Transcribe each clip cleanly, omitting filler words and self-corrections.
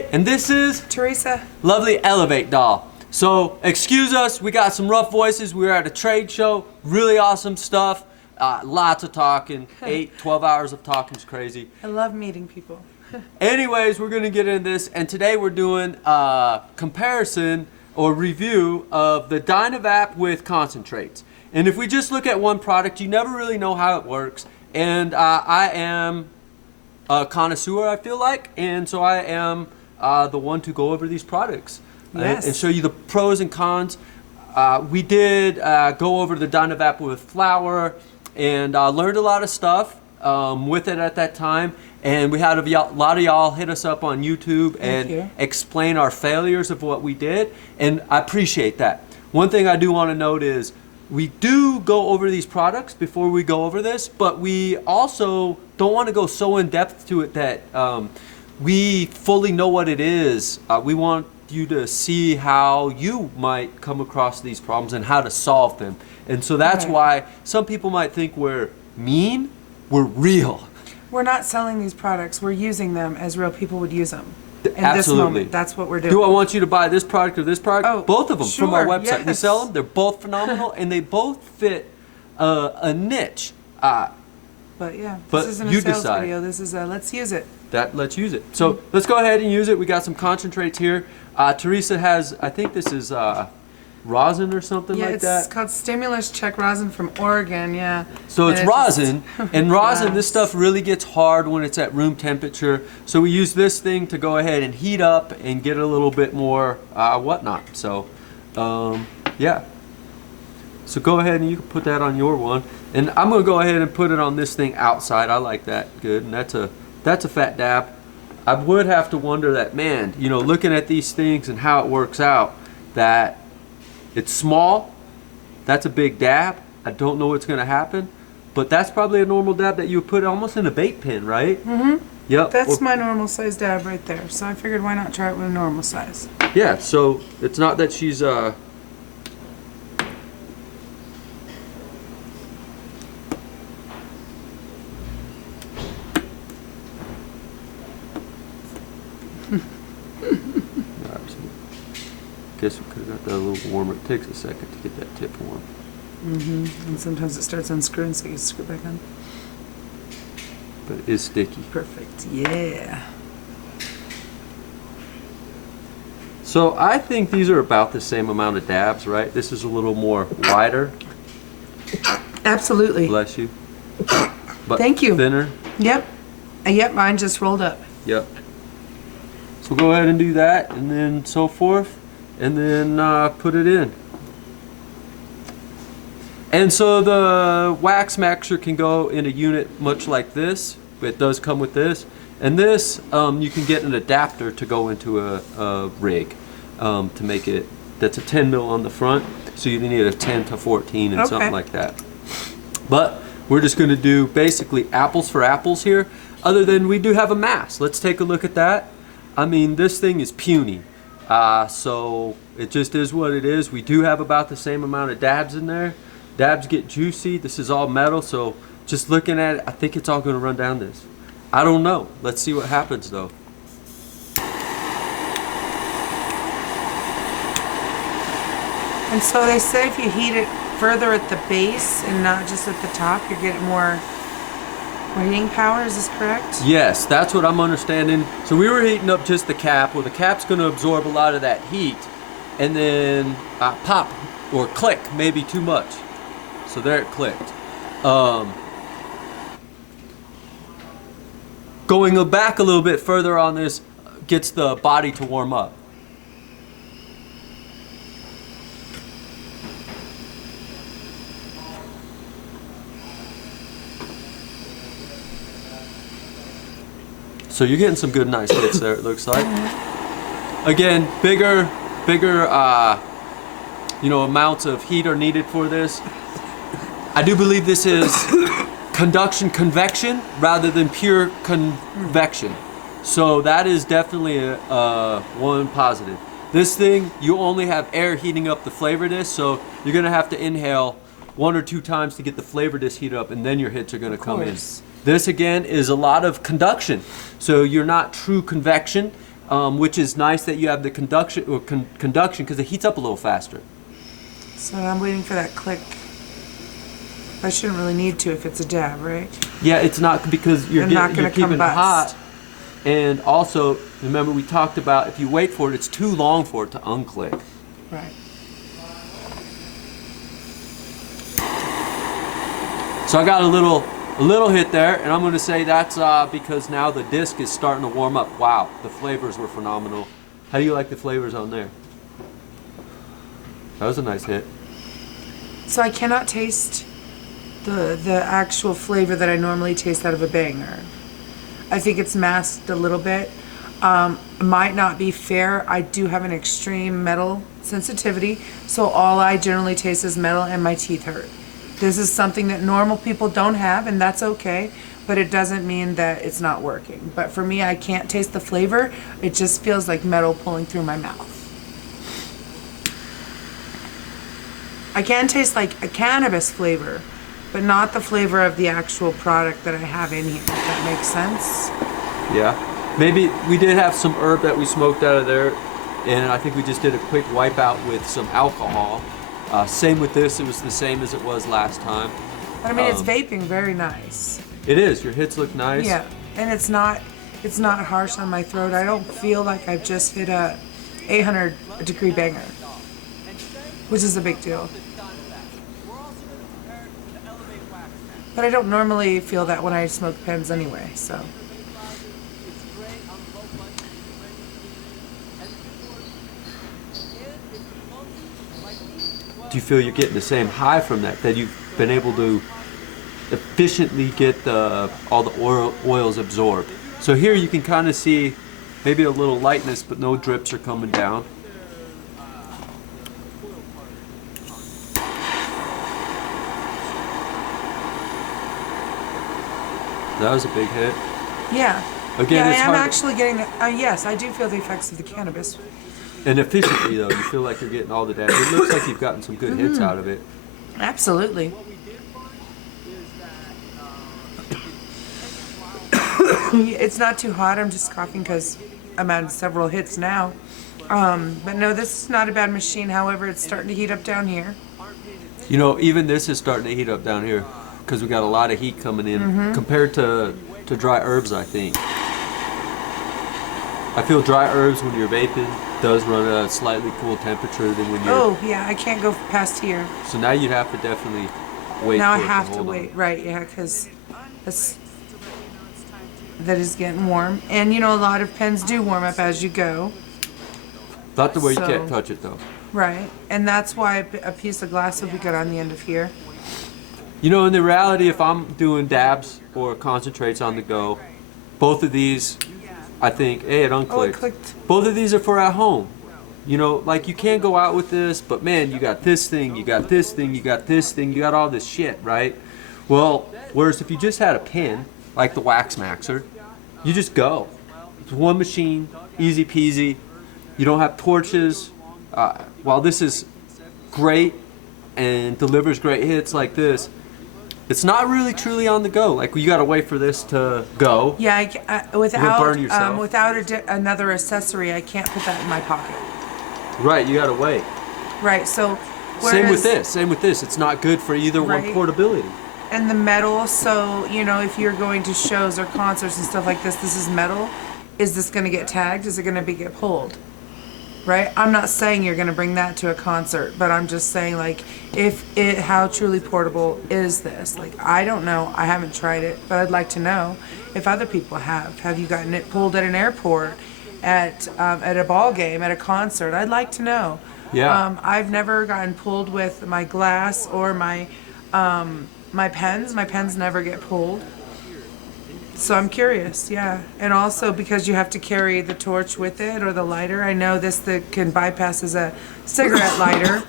Jay, and this is Teresa. Lovely Elevate doll. So excuse us, we got some rough voices. We were at a trade show, really awesome stuff. Lots of talking, 12 hours of talking is crazy. I love meeting people. Anyways, we're gonna get into this, and today we're doing a comparison or review of the DynaVap with concentrates. And if we just look at one product, you never really know how it works. And I am a connoisseur, I feel like, and so I am the one to go over these products and show you the pros and cons. We did go over the DynaVap with flour and learned a lot of stuff with it at that time. And we had a lot of y'all hit us up on YouTube and explain our failures of what we did, and I appreciate that. One thing I do want to note is we do go over these products before we go over this, but we also don't want to go so in depth to it that we fully know what it is. We want you to see how you might come across these problems and how to solve them. And so that's why some people might think we're mean. We're real. We're not selling these products. We're using them as real people would use them. In Absolutely. this moment, that's what we're doing. Do I want you to buy this product or this product? Oh, both of them from our website. Yes. We sell them. They're both phenomenal, and they both fit a niche. But yeah, but this isn't a you sales decide. video. This is a let's use it. Let's use it. So let's go ahead and use it. We got some concentrates here. Teresa has, I think this is rosin or something like that. Yeah, it's called Stimulus Check Rosin from Oregon, yeah. So it's rosin, and rosin, this stuff really gets hard when it's at room temperature. So we use this thing to go ahead and heat up and get a little bit more whatnot. So, yeah. So go ahead and you can put that on your one. And I'm gonna go ahead and put it on this thing outside. I like that, good. And that's a fat dab. I would have to wonder that, man, you know, looking at these things and how it works out, that it's small, that's a big dab. I don't know what's gonna happen, but that's probably a normal dab that you would put almost in a vape pen, right? Mm-hmm. Yep. That's my normal size dab right there. So I figured why not try it with a normal size. Yeah, so it's not that she's guess we could have got that a little warmer. It takes a second to get that tip warm. Mm-hmm. And sometimes it starts unscrewing, so you screw it back on. But it is sticky. Perfect. Yeah. So I think these are about the same amount of dabs, right? This is a little more wider. Absolutely. Bless you. But thank you. Thinner. Yep. Yep, mine just rolled up. Yep. So go ahead and do that, and then so forth, and then put it in. And so the wax mixer can go in a unit much like this. It does come with this. And this, you can get an adapter to go into a rig to make it, that's a 10 mil on the front. So you need a 10 to 14 and something like that. But we're just gonna do basically apples for apples here, other than we do have a mass. Let's take a look at that. I mean, this thing is puny. So it just is what it is. We do have about the same amount of dabs in there. Dabs get juicy. This is all metal, so just looking at it, I think it's all gonna run down this. I don't know. Let's see what happens though. And so they say if you heat it further at the base and not just at the top, you're getting more heating power. Is this correct? Yes, that's what I'm understanding. So we were heating up just the cap. Well, the cap's going to absorb a lot of that heat and then pop or click maybe too much. So there it clicked. Going back a little bit further on this gets the body to warm up. So you're getting some good nice hits there, it looks like. Again, bigger amounts of heat are needed for this. I do believe this is conduction convection rather than pure convection. So that is definitely one positive. This thing, you only have air heating up the flavor disc, so you're gonna have to inhale 1 or 2 times to get the flavor disc heat up, and then your hits are gonna come in. This again is a lot of conduction, so you're not true convection. which is nice that you have the conduction because it heats up a little faster. So I'm waiting for that click. I shouldn't really need to if it's a dab, right? Yeah, it's not because you're keeping it hot. And also, remember we talked about if you wait for it, it's too long for it to unclick. Right. So I got a little hit there, and I'm going to say that's because now the disc is starting to warm up. Wow, the flavors were phenomenal. How do you like the flavors on there? That was a nice hit. So I cannot taste the actual flavor that I normally taste out of a banger. I think it's masked a little bit. Might not be fair. I do have an extreme metal sensitivity, so all I generally taste is metal and my teeth hurt. This is something that normal people don't have, and that's okay, but it doesn't mean that it's not working. But for me, I can't taste the flavor. It just feels like metal pulling through my mouth. I can taste like a cannabis flavor, but not the flavor of the actual product that I have in here, if that makes sense. Yeah. Maybe we did have some herb that we smoked out of there, and I think we just did a quick wipe out with some alcohol. Same with this, it was the same as it was last time. But I mean, it's vaping very nice. It is, your hits look nice. Yeah, and it's not harsh on my throat. I don't feel like I've just hit a 800 degree banger, which is a big deal. But I don't normally feel that when I smoke pens anyway, so. Do you feel you're getting the same high from that you've been able to efficiently get all the oils absorbed? So here you can kind of see maybe a little lightness, but no drips are coming down. That was a big hit. Yeah. Again, yeah, it's I am hard actually getting yes, I do feel the effects of the cannabis. And efficiently, though, you feel like you're getting all the damage. It looks like you've gotten some good hits out of it. Absolutely. It's not too hot. I'm just coughing because I'm at several hits now. But no, this is not a bad machine. However, it's starting to heat up down here. You know, even this is starting to heat up down here because we got a lot of heat coming in compared to dry herbs, I think. I feel dry herbs when you're vaping does run at a slightly cool temperature than when you're... Oh, yeah, I can't go past here. So now you'd have to definitely wait. Now I for it have to hold wait, on. right, yeah, because that is getting warm. And, you know, a lot of pens do warm up as you go. Not the way you So- can't touch it, though. Right, and that's why a piece of glass would be good on the end of here. You know, in the reality, if I'm doing dabs or concentrates on the go, both of these, I think, hey, it unclicked. Oh, it clicked. Both of these are for at home. You know, like you can't go out with this, but man, you got this thing, you got this thing, you got this thing, you got all this shit, right? Well, whereas if you just had a pen, like the Wax Maxer, you just go. It's one machine, easy peasy. You don't have torches. While this is great and delivers great hits like this, it's not really truly on the go. Like you gotta wait for this to go. Yeah, burn yourself. without another accessory, I can't put that in my pocket. Right, you gotta wait. Right, so Same with whereas- this. Same with this. It's not good for either one Right. portability. And the metal, so, you know, if you're going to shows or concerts and stuff like this is metal. Is this going to get tagged? Is it going to get pulled? Right? I'm not saying you're going to bring that to a concert, but I'm just saying, like, how truly portable is this? Like, I don't know. I haven't tried it, but I'd like to know if other people have. Have you gotten it pulled at an airport, at a ball game, at a concert? I'd like to know. Yeah. I've never gotten pulled with my glass or my pens. My pens never get pulled. So I'm curious, yeah. And also because you have to carry the torch with it or the lighter. I know this that can bypass as a cigarette lighter,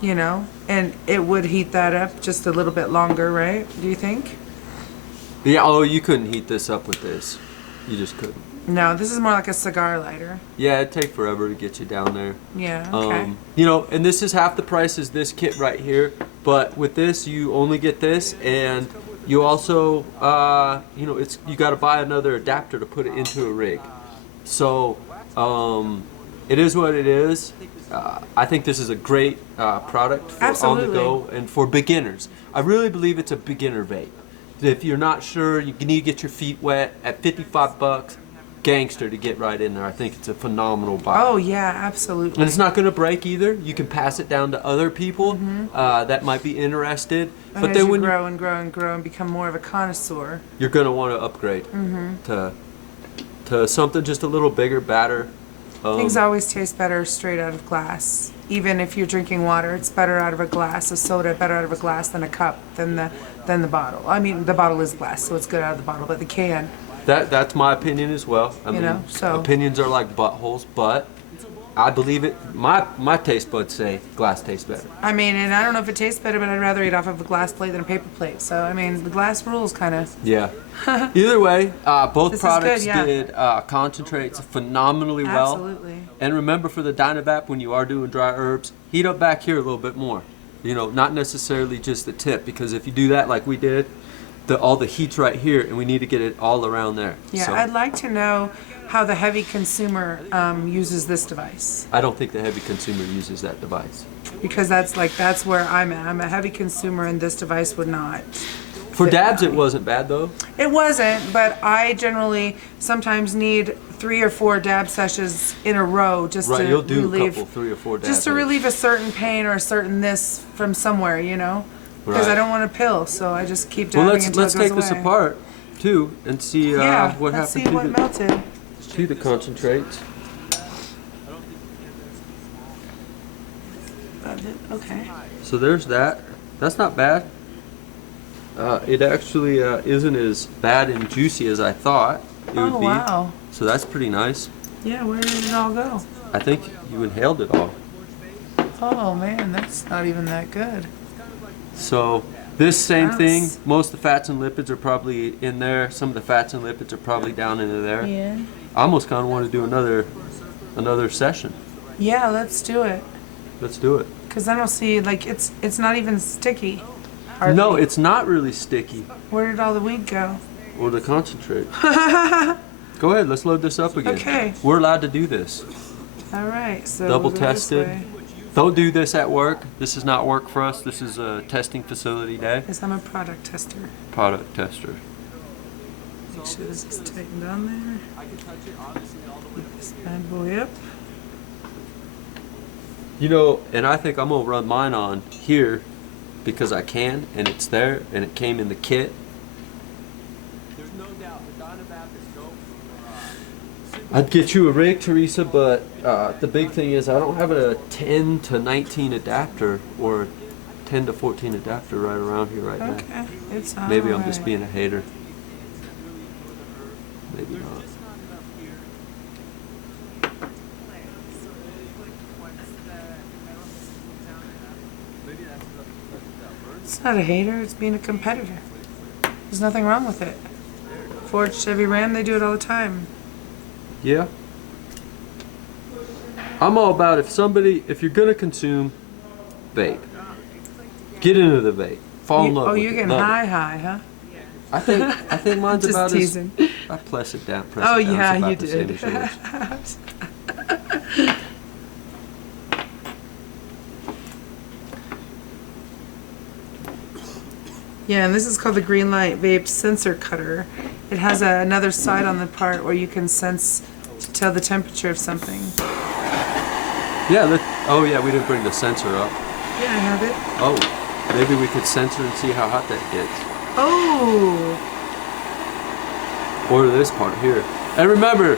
you know, and it would heat that up just a little bit longer, right? Do you think? Yeah, oh, you couldn't heat this up with this. You just couldn't. No, this is more like a cigar lighter. Yeah, it'd take forever to get you down there. Yeah, okay. You know, and this is half the price as this kit right here, but with this, you only get this, and you also, you know, you got to buy another adapter to put it into a rig. So It is what it is. I think this is a great product for on the go and for beginners. I really believe it's a beginner vape. If you're not sure, you need to get your feet wet at 55 bucks. Gangster to get right in there. I think it's a phenomenal buy. Oh yeah, absolutely. And it's not going to break either. You can pass it down to other people that might be interested. And but as then you when grow and grow and grow and become more of a connoisseur, you're going to want to upgrade to something just a little bigger, badder. Things always taste better straight out of glass. Even if you're drinking water, it's better out of a glass. A soda better out of a glass than a cup than the bottle. I mean, the bottle is glass, so it's good out of the bottle, but the can. That's my opinion as well. I mean, so opinions are like buttholes, but I believe it. My taste buds say glass tastes better. I mean, and I don't know if it tastes better, but I'd rather eat off of a glass plate than a paper plate. So I mean, the glass rules, kind of. Yeah. Either way, both This products is good, did concentrates phenomenally well. Absolutely. And remember, for the DynaVap, when you are doing dry herbs, heat up back here a little bit more. You know, not necessarily just the tip, because if you do that like we did, all the heat's right here, and we need to get it all around there. Yeah, so, I'd like to know how the heavy consumer uses this device, I don't think the heavy consumer uses that device. because that's where I'm at. I'm a heavy consumer, and this device would not. For fit dabs, that. it wasn't bad though. It wasn't, but I generally sometimes need 3 or 4 dab sessions in a row just Right, to you'll do relieve, a couple, 3 or 4 dabs. just to relieve a certain pain or a certain this from somewhere, you know. Because Right. I don't want a pill, so I just keep dabbing Well, until let's it goes take this away. apart too and see Yeah, what let's see happened what melted. to the concentrates. Okay. So there's that. That's not bad. It actually isn't as bad and juicy as I thought it would Oh be. wow. So that's pretty nice. Yeah, where did it all go? I think you inhaled it all. Oh man, that's not even that good. So this same thing, Gross. most of the fats and lipids are probably in there. Some of the fats and lipids are probably down into there. Yeah. I almost kind of want to do another session. Yeah, let's do it. Let's do it. Cause I don't see like it's not even sticky. No, hardly. it's not really sticky. Where did all the weed go? Or the concentrate. Go ahead, let's load this up again. Okay. We're allowed to do this. All right, so Double we'll go this tested. way. Don't do this at work. This is not work for us. This is a testing facility day. Yes, I'm a product tester. Product tester. Make sure this is tightened on there. Put this bad boy up. You know, and I think I'm gonna run mine on here because I can, and it's there, and it came in the kit. There's no doubt the DynaVap is dope. I'd get you a rig, Teresa, but the big thing is I don't have a 10 to 19 adapter or a 10 to 14 adapter right around here right now. Okay, it's all Maybe I'm just right. being a hater. Maybe not. It's not a hater, it's being a competitor. There's nothing wrong with it. Ford, Chevy, Ram, they do it all the time. Yeah. I'm all about if you're gonna consume vape, get into the vape. Fall in love with you're it. getting Love it. high, huh? I think mine's Just about teasing. as I press it down. Press Oh it down. yeah, It's about you the same did. as yours. Yeah, and this is called the Green Light Vape Sensor Cutter. It has another side on the part where you can sense to tell the temperature of something. Yeah. Oh yeah, we didn't bring the sensor up. Yeah, I have it. Oh, maybe we could sensor and see how hot that gets. Oh, Or this part here. And remember,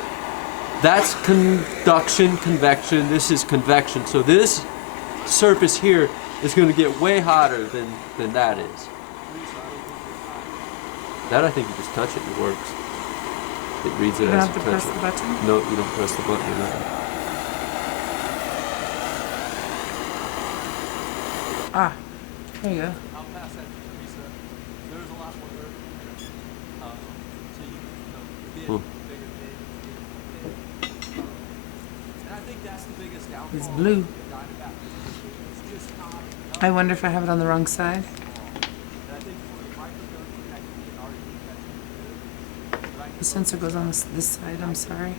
that's conduction, convection. This is convection. So this surface here is going to get way hotter than that is. That I think you just touch it and it works. It reads it you don't as have you to touch press it. the button. No, you don't press the button or nothing. Ah, there you go. I'll pass that to Teresa. There's a lot more there. So you can and I think that's the biggest downfall. It's blue. I wonder if I have it on the wrong side. The sensor goes on this side, I'm sorry.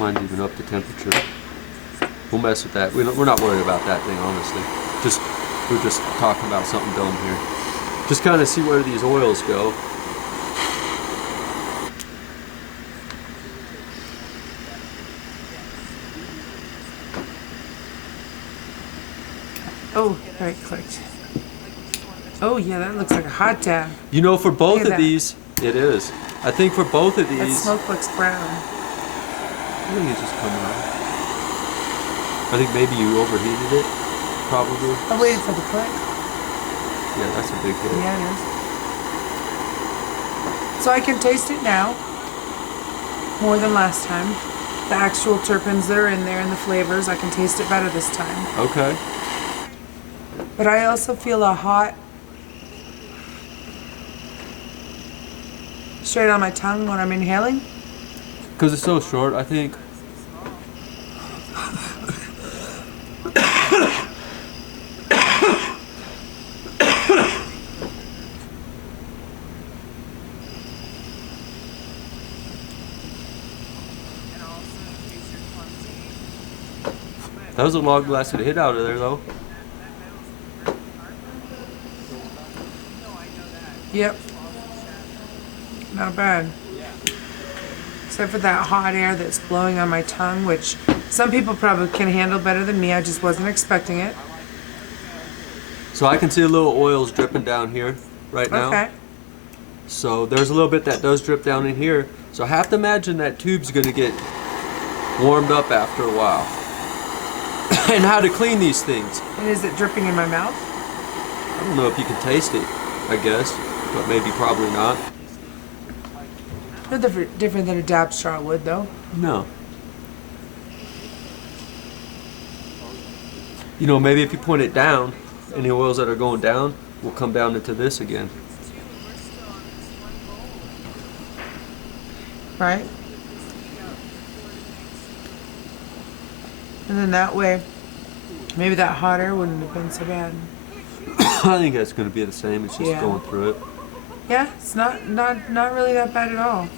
Mine's even up to temperature. We'll mess with that. We're not worried about that thing, honestly. We're just talking about something dumb here. Just kind of see where these oils go. Oh, right clicked. Oh yeah, that looks like a hot dab. You know, for both Look at of that. these, it is. I think for both of That these, smoke looks brown. I think it's just coming out. I think maybe you overheated it, probably. I'm waiting for the click. Yeah, that's a big hit. Yeah, it is. So I can taste it now, more than last time. The actual terpenes that are in there and the flavors, I can taste it better this time. Okay. But I also feel a hot straight on my tongue when I'm inhaling. Because it's so short, I think. That was a long-lasting hit out of there, though. Yep. Not bad. Except for that hot air that's blowing on my tongue, which some people probably can handle better than me. I just wasn't expecting it. So I can see a little oils dripping down here right now. Okay. So there's a little bit that does drip down in here. So I have to imagine that tube's going to get warmed up after a while. And how to clean these things. And is it dripping in my mouth? I don't know if you can taste it, I guess, but maybe probably not. No different than a dab straw would, though. No. You know, maybe if you point it down, any oils that are going down will come down into this again. Right? And then that way, maybe that hot air wouldn't have been so bad. I think that's going to be the same. It's just Yeah. going through it. Yeah, it's not really that bad at all.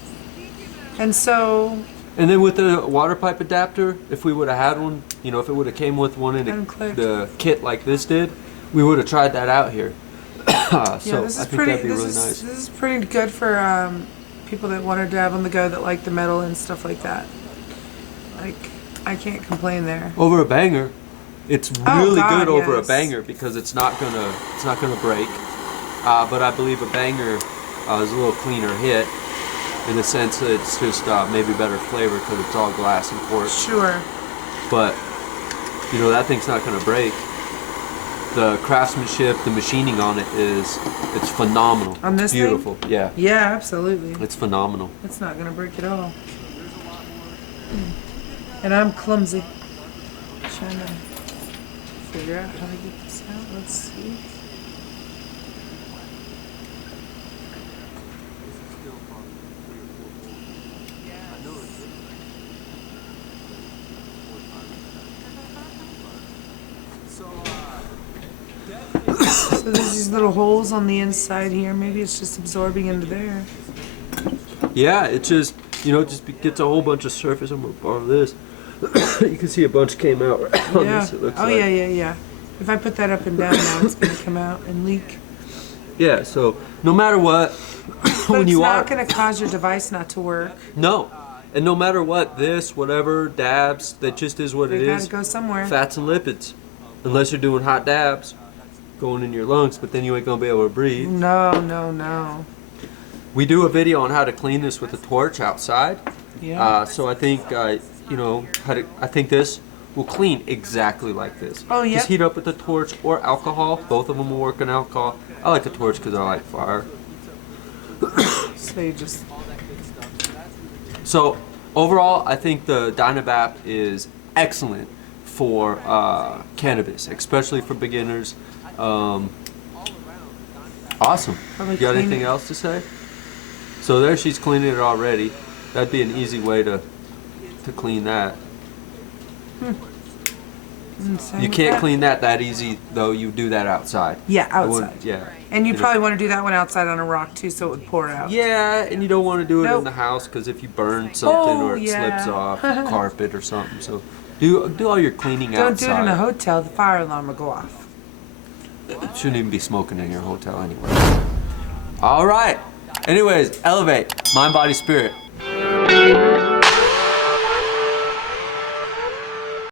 And so, And then with the water pipe adapter, if we would have had one, you know, if it would have came with one in Unclipped. the kit like this did, we would have tried that out here. So yeah, this I is think pretty. that'd be This really is nice. this is pretty good for people that want to dab on the go, that like the metal and stuff like that. Like, I can't complain there. Over a banger, it's Oh, really God, good over a yes. banger because it's not gonna break. But I believe a banger is a little cleaner hit in the sense that it's just maybe better flavor because it's all glass and quartz. Sure. But you know that thing's not gonna break. The craftsmanship, the machining on it it's phenomenal. On this it's beautiful. Yeah, Yeah, absolutely. it's phenomenal. It's not gonna break at all. And I'm clumsy. Trying to figure out how to get this out. Let's see. So there's these little holes on the inside here. Maybe it's just absorbing into there. Yeah, it just, you know, it just gets a whole bunch of surface. I'm gonna borrow this. You can see a bunch came out right on Yeah. this. It looks Oh like. yeah. If I put that up and down now, it's gonna come out and leak. Yeah. So no matter what, But when it's you not are gonna cause your device not to work. no, and no matter what, this whatever dabs, that just is what They it gotta is. go somewhere. Fats and lipids, unless you're doing hot dabs, going in your lungs, but then you ain't gonna be able to breathe. No. We do a video on how to clean this with a torch outside. Yeah. So I think you know I think this will clean exactly like this. Oh, yeah. Just heat up with the torch or alcohol. Both of them will work in alcohol. I like the torch because I like fire. So you just. So overall, I think the DynaVap is excellent for cannabis, especially for beginners. Awesome. Probably You got clean- anything else to say? So there, she's cleaning it already. That'd be an easy way to clean that. Same You with can't that. clean that easy though. You do that outside. Yeah, I wouldn't- outside. Yeah. And you know. probably want to do that one outside on a rock too, so it would pour out. Yeah, and you don't want to do it Nope. in the house because if you burn something or it yeah. slips off carpet or something, so do all your cleaning Don't outside. do it in a hotel. The fire alarm will go off. Shouldn't even be smoking in your hotel anyway. All right. Anyways, elevate mind, body, spirit.